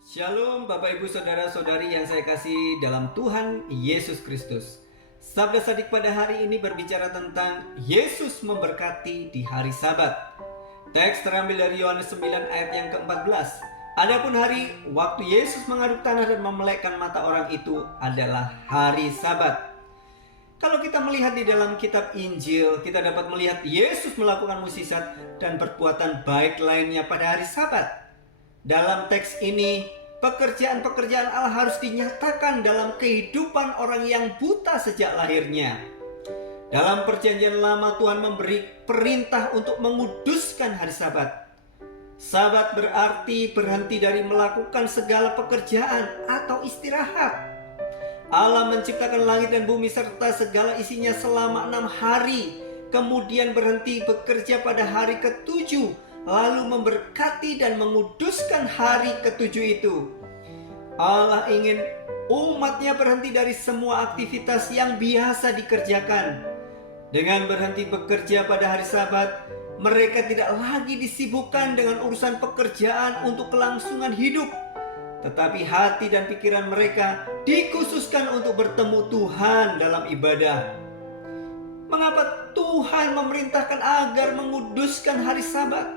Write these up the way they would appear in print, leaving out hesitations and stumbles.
Shalom Bapak Ibu Saudara-saudari yang saya kasih dalam Tuhan Yesus Kristus. Sabda Sadik pada hari ini berbicara tentang Yesus memberkati di hari Sabat. Teks terambil dari Yohanes 9 ayat yang ke-14. Adapun hari waktu Yesus mengaduk tanah dan memelekkan mata orang itu adalah hari Sabat. Kalau kita melihat di dalam kitab Injil, kita dapat melihat Yesus melakukan mukjizat dan perbuatan baik lainnya pada hari Sabat. Dalam teks ini, pekerjaan-pekerjaan Allah harus dinyatakan dalam kehidupan orang yang buta sejak lahirnya. Dalam Perjanjian Lama, Tuhan memberi perintah untuk menguduskan hari Sabat. Sabat berarti berhenti dari melakukan segala pekerjaan atau istirahat. Allah menciptakan langit dan bumi serta segala isinya selama 6 hari, kemudian berhenti bekerja pada hari ke-7, lalu memberkati dan menguduskan hari ke-7 itu. Allah ingin umatnya berhenti dari semua aktivitas yang biasa dikerjakan. Dengan berhenti bekerja pada hari Sabat, mereka tidak lagi disibukkan dengan urusan pekerjaan untuk kelangsungan hidup, tetapi hati dan pikiran mereka dikhususkan untuk bertemu Tuhan dalam ibadah. Mengapa Tuhan memerintahkan agar menguduskan hari Sabat?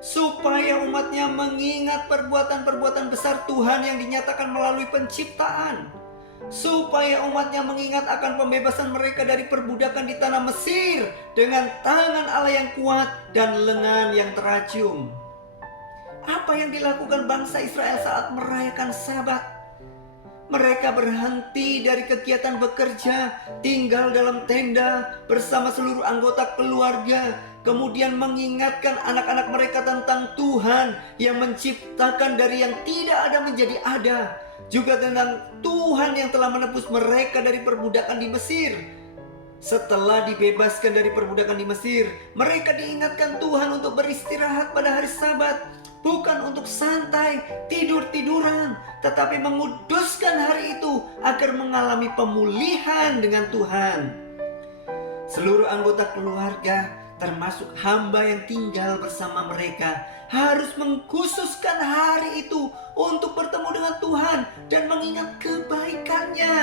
Supaya umatnya mengingat perbuatan-perbuatan besar Tuhan yang dinyatakan melalui penciptaan. Supaya umatnya mengingat akan pembebasan mereka dari perbudakan di tanah Mesir dengan tangan Allah yang kuat dan lengan yang teracung. Apa yang dilakukan bangsa Israel saat merayakan Sabat? Mereka berhenti dari kegiatan bekerja, tinggal dalam tenda bersama seluruh anggota keluarga, kemudian mengingatkan anak-anak mereka tentang Tuhan yang menciptakan dari yang tidak ada menjadi ada, juga tentang Tuhan yang telah menebus mereka dari perbudakan di Mesir. Setelah dibebaskan dari perbudakan di Mesir, mereka diingatkan Tuhan untuk beristirahat pada hari Sabat, bukan untuk santai, tidur-tiduran, tetapi menguduskan hari itu agar mengalami pemulihan dengan Tuhan. Seluruh anggota keluarga, termasuk hamba yang tinggal bersama mereka, harus mengkhususkan hari itu untuk bertemu dengan Tuhan dan mengingat kebaikannya.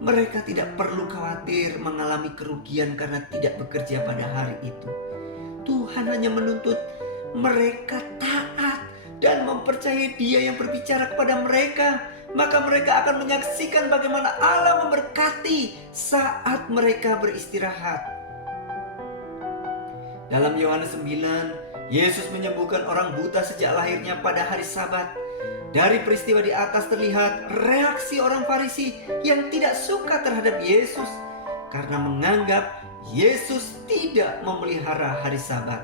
Mereka tidak perlu khawatir mengalami kerugian karena tidak bekerja pada hari itu. Tuhan hanya menuntut mereka taat dan mempercayai Dia yang berbicara kepada mereka. Maka mereka akan menyaksikan bagaimana Allah memberkati saat mereka beristirahat. Dalam Yohanes 9, Yesus menyembuhkan orang buta sejak lahirnya pada hari Sabat. Dari peristiwa di atas terlihat reaksi orang Farisi yang tidak suka terhadap Yesus karena menganggap Yesus tidak memelihara hari Sabat.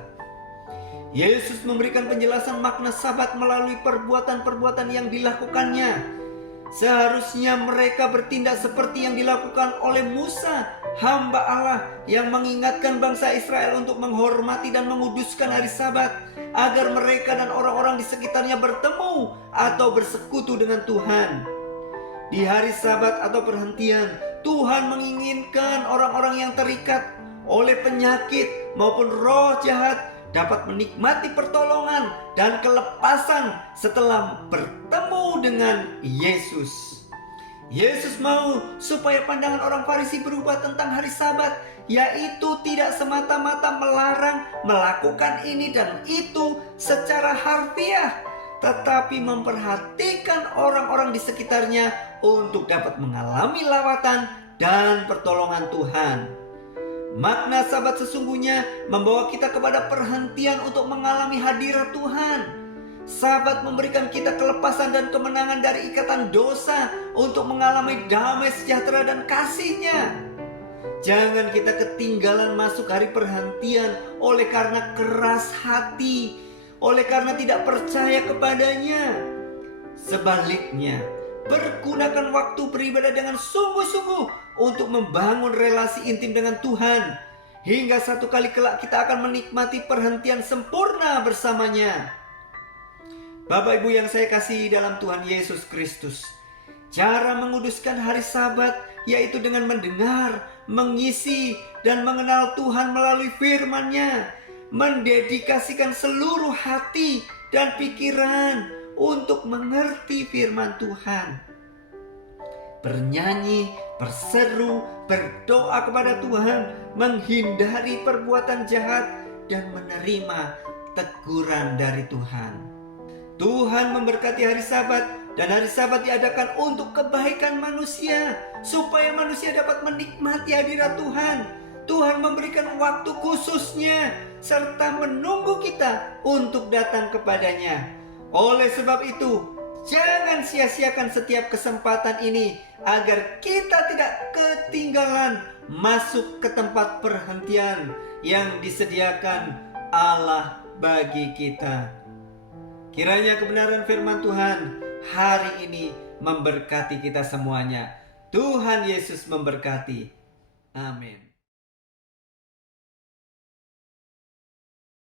Yesus memberikan penjelasan makna Sabat melalui perbuatan-perbuatan yang dilakukannya. Seharusnya mereka bertindak seperti yang dilakukan oleh Musa, hamba Allah yang mengingatkan bangsa Israel untuk menghormati dan menguduskan hari Sabat, agar mereka dan orang-orang di sekitarnya bertemu atau bersekutu dengan Tuhan. Di hari Sabat atau perhentian, Tuhan menginginkan orang-orang yang terikat oleh penyakit maupun roh jahat dapat menikmati pertolongan dan kelepasan setelah bertemu dengan Yesus. Yesus mau supaya pandangan orang Farisi berubah tentang hari Sabat, yaitu tidak semata-mata melarang melakukan ini dan itu secara harfiah, tetapi memperhatikan orang-orang di sekitarnya untuk dapat mengalami lawatan dan pertolongan Tuhan. Makna Sabat sesungguhnya membawa kita kepada perhentian untuk mengalami hadirat Tuhan. Sabat memberikan kita kelepasan dan kemenangan dari ikatan dosa untuk mengalami damai sejahtera dan kasih-Nya. Jangan kita ketinggalan masuk hari perhentian oleh karena keras hati, oleh karena tidak percaya kepadanya. Sebaliknya, pergunakan waktu beribadah dengan sungguh-sungguh untuk membangun relasi intim dengan Tuhan, hingga satu kali kelak kita akan menikmati perhentian sempurna bersamanya. Bapak Ibu yang saya kasih dalam Tuhan Yesus Kristus, cara menguduskan hari Sabat yaitu dengan mendengar, mengisi, dan mengenal Tuhan melalui firman-Nya, mendedikasikan seluruh hati dan pikiran untuk mengerti firman Tuhan. Bernyanyi, berseru, berdoa kepada Tuhan, menghindari perbuatan jahat, dan menerima teguran dari Tuhan. Tuhan memberkati hari Sabat, dan hari Sabat diadakan untuk kebaikan manusia, supaya manusia dapat menikmati hadirat Tuhan. Tuhan memberikan waktu khususnya, serta menunggu kita untuk datang kepadanya. Oleh sebab itu, jangan sia-siakan setiap kesempatan ini, agar kita tidak ketinggalan masuk ke tempat perhentian yang disediakan Allah bagi kita. Kiranya kebenaran firman Tuhan hari ini memberkati kita semuanya. Tuhan Yesus memberkati. Amin.